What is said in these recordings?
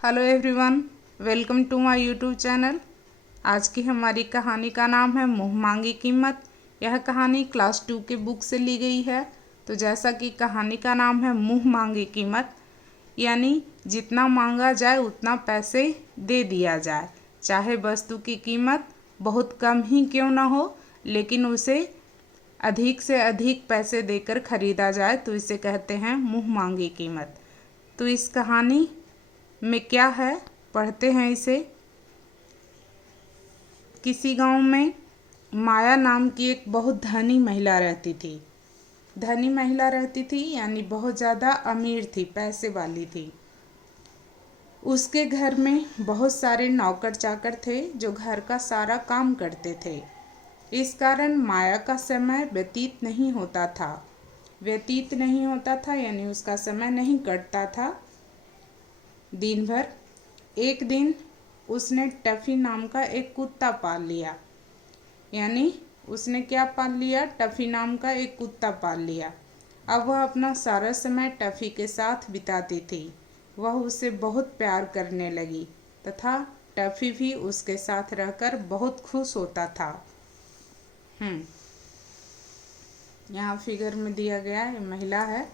Hello everyone, welcome to my YouTube channel. आज की हमारी कहानी का नाम है मुँह मांगी कीमत। यह कहानी क्लास 2 के बुक से ली गई है। तो जैसा कि कहानी का नाम है मुँह मांगी कीमत, यानी जितना मांगा जाए उतना पैसे दे दिया जाए, चाहे वस्तु की कीमत बहुत कम ही क्यों ना हो, लेकिन उसे अधिक से अधिक पैसे देकर खरीदा जाए तो इसे कहते हैं मुँह मांगी कीमत। तो इस कहानी में क्या है, पढ़ते हैं इसे। किसी गांव में माया नाम की एक बहुत धनी महिला रहती थी। धनी महिला रहती थी यानी बहुत ज़्यादा अमीर थी, पैसे वाली थी। उसके घर में बहुत सारे नौकर चाकर थे जो घर का सारा काम करते थे। इस कारण माया का समय व्यतीत नहीं होता था यानी उसका समय नहीं कटता था दिन भर। एक दिन उसने टफी नाम का एक कुत्ता पाल लिया। यानी उसने क्या पाल लिया? टफी नाम का एक कुत्ता पाल लिया। अब वह अपना सारा समय टफी के साथ बिताती थी। वह उसे बहुत प्यार करने लगी तथा टफी भी उसके साथ रहकर बहुत खुश होता था। यहाँ फिगर में दिया गया है, महिला है।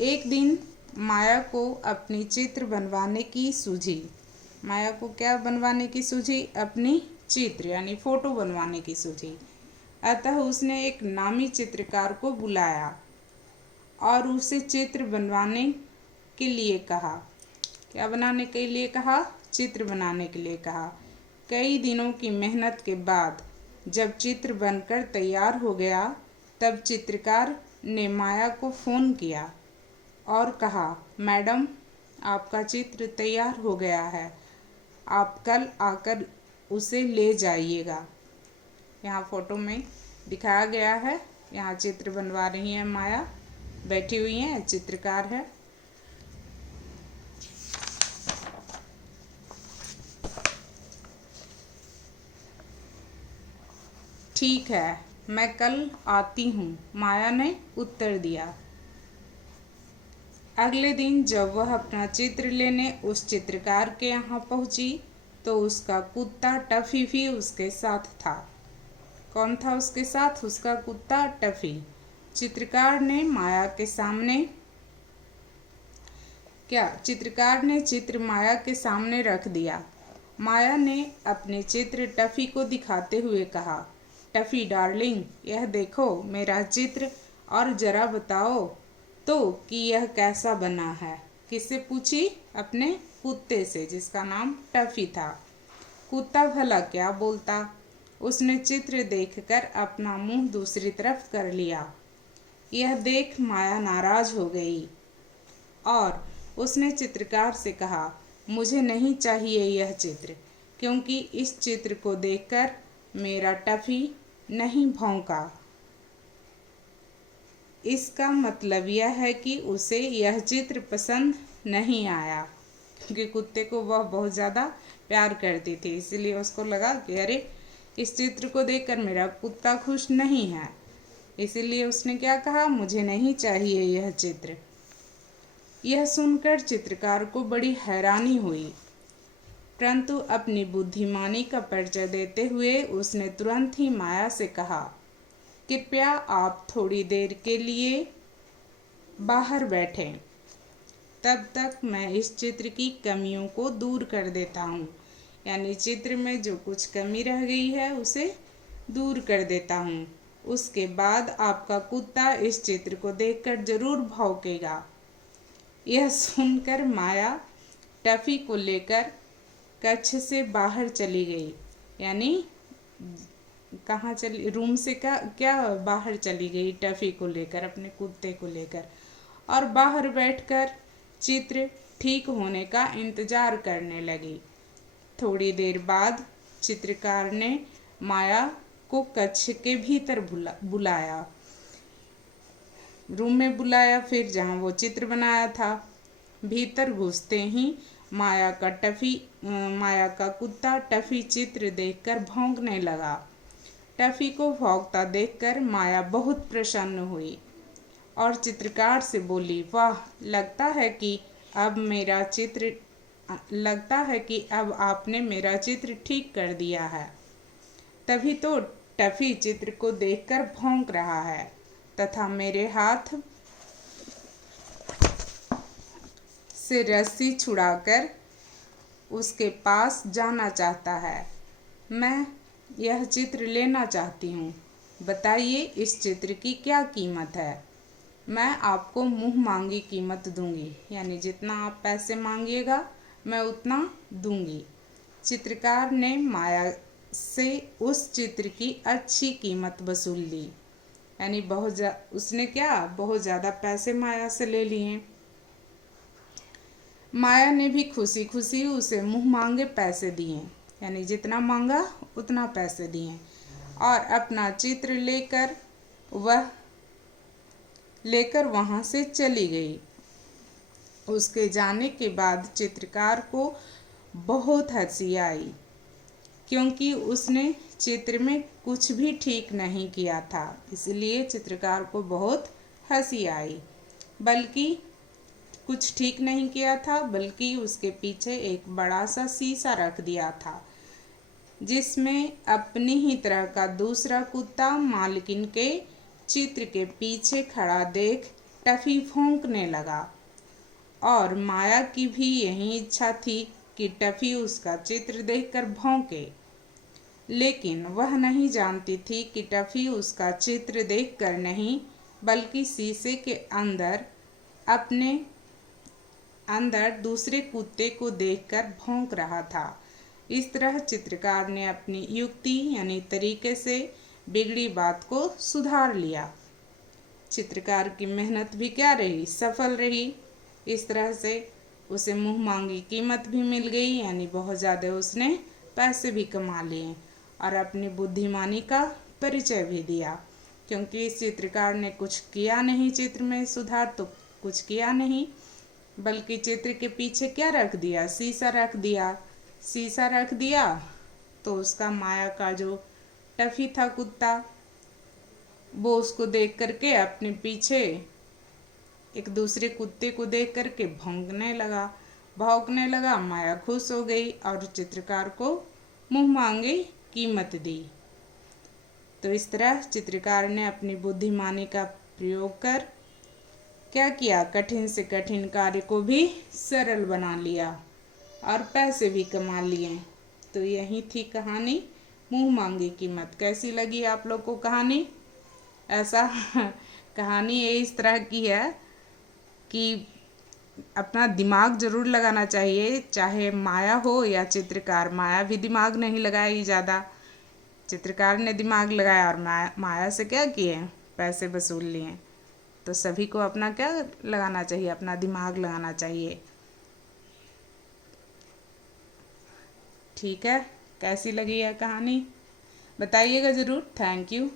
एक दिन माया को अपनी चित्र बनवाने की सूझी। माया को क्या बनवाने की सूझी? अपनी चित्र यानी फोटो बनवाने की सूझी। अतः उसने एक नामी चित्रकार को बुलाया और उसे चित्र बनवाने के लिए कहा। क्या बनाने के लिए कहा? चित्र बनाने के लिए कहा। कई दिनों की मेहनत के बाद जब चित्र बनकर तैयार हो गया, तब चित्रकार ने माया को फ़ोन किया और कहा, मैडम, आपका चित्र तैयार हो गया है, आप कल आकर उसे ले जाइएगा। यहाँ फोटो में दिखाया गया है। यहाँ चित्र बनवा रही है माया, बैठी हुई है, चित्रकार है। ठीक है, मैं कल आती हूँ, माया ने उत्तर दिया। अगले दिन जब वह अपना चित्र लेने उस चित्रकार के यहाँ पहुँची तो उसका कुत्ता टफी भी उसके साथ था। कौन था उसके साथ? उसका कुत्ता टफी। चित्रकार ने चित्र माया के सामने रख दिया। माया ने अपने चित्र टफी को दिखाते हुए कहा, टफी डार्लिंग, यह देखो मेरा चित्र और जरा बताओ तो कि यह कैसा बना है। किससे पूछी? अपने कुत्ते से, जिसका नाम टफी था। कुत्ता भला क्या बोलता? उसने चित्र देखकर अपना मुंह दूसरी तरफ कर लिया। यह देख माया नाराज हो गई और उसने चित्रकार से कहा, मुझे नहीं चाहिए यह चित्र, क्योंकि इस चित्र को देखकर मेरा टफी नहीं भौंका। इसका मतलब यह है कि उसे यह चित्र पसंद नहीं आया, क्योंकि कुत्ते को वह बहुत ज़्यादा प्यार करती थी। इसलिए उसको लगा कि अरे, इस चित्र को देखकर मेरा कुत्ता खुश नहीं है। इसीलिए उसने क्या कहा? मुझे नहीं चाहिए यह चित्र। यह सुनकर चित्रकार को बड़ी हैरानी हुई, परंतु अपनी बुद्धिमानी का परिचय देते हुए उसने तुरंत ही माया से कहा, कृपया आप थोड़ी देर के लिए बाहर बैठें, तब तक मैं इस चित्र की कमियों को दूर कर देता हूँ। यानी चित्र में जो कुछ कमी रह गई है उसे दूर कर देता हूँ। उसके बाद आपका कुत्ता इस चित्र को देखकर जरूर भौंकेगा। यह सुनकर माया टफी को लेकर कक्ष से बाहर चली गई। यानी कहाँ चली? रूम से क्या बाहर चली गई टफी को लेकर, अपने कुत्ते को लेकर, और बाहर बैठकर चित्र ठीक होने का इंतजार करने लगी। थोड़ी देर बाद चित्रकार ने माया को कक्ष के भीतर बुलाया, रूम में बुलाया, फिर जहाँ वो चित्र बनाया था। भीतर घुसते ही माया का कुत्ता टफी चित्र देखकर भौंकने लगा। टफी को भौंकता देखकर माया बहुत प्रसन्न हुई और चित्रकार से बोली, वाह, लगता है कि अब मेरा चित्र लगता है कि अब आपने मेरा चित्र ठीक कर दिया है। तभी तो टफी चित्र को देखकर भौंक रहा है तथा मेरे हाथ से रस्सी छुड़ाकर उसके पास जाना चाहता है। मैं यह चित्र लेना चाहती हूँ। बताइए इस चित्र की क्या कीमत है। मैं आपको मुँह मांगी कीमत दूंगी, यानी जितना आप पैसे मांगिएगा मैं उतना दूंगी। चित्रकार ने माया से उस चित्र की अच्छी कीमत वसूल ली, यानी उसने बहुत ज़्यादा पैसे माया से ले लिए। माया ने भी खुशी खुशी उसे मुँह मांगे पैसे दिए, यानी जितना मांगा उतना पैसे दिए, और अपना चित्र लेकर वहाँ से चली गई। उसके जाने के बाद चित्रकार को बहुत हंसी आई, क्योंकि उसने चित्र में कुछ भी ठीक नहीं किया था। इसलिए चित्रकार को बहुत हंसी आई। बल्कि कुछ ठीक नहीं किया था, बल्कि उसके पीछे एक बड़ा सा शीशा रख दिया था, जिसमें अपनी ही तरह का दूसरा कुत्ता मालकिन के चित्र के पीछे खड़ा देख टफी भौंकने लगा। और माया की भी यही इच्छा थी कि टफी उसका चित्र देखकर भौंके, लेकिन वह नहीं जानती थी कि टफी उसका चित्र देखकर नहीं, बल्कि शीशे के अपने अंदर दूसरे कुत्ते को देखकर भौंक रहा था। इस तरह चित्रकार ने अपनी युक्ति यानी तरीके से बिगड़ी बात को सुधार लिया। चित्रकार की मेहनत भी क्या रही, सफल रही। इस तरह से उसे मुँह मांगी कीमत भी मिल गई, यानी बहुत ज़्यादा उसने पैसे भी कमा लिए और अपनी बुद्धिमानी का परिचय भी दिया। क्योंकि इस चित्रकार ने कुछ किया नहीं, चित्र में सुधार तो कुछ किया नहीं, बल्कि चित्र के पीछे क्या रख दिया, शीशा रख दिया। शीशा रख दिया तो उसका माया का जो टफी था कुत्ता, वो उसको देख करके अपने पीछे एक दूसरे कुत्ते को देख करके भौंकने लगा। माया खुश हो गई और चित्रकार को मुँह मांगी कीमत दी। तो इस तरह चित्रकार ने अपनी बुद्धिमानी का प्रयोग कर क्या किया, कठिन से कठिन कार्य को भी सरल बना लिया और पैसे भी कमा लिए। तो यही थी कहानी मुँह मांगी कीमत। कैसी लगी आप लोग को कहानी? ऐसा कहानी ये इस तरह की है कि अपना दिमाग जरूर लगाना चाहिए, चाहे माया हो या चित्रकार। माया भी दिमाग नहीं लगाई ज़्यादा, चित्रकार ने दिमाग लगाया और माया से क्या किए, पैसे वसूल लिए। तो सभी को अपना क्या लगाना चाहिए, अपना दिमाग लगाना चाहिए। ठीक है, कैसी लगी यह कहानी बताइएगा ज़रूर। Thank you.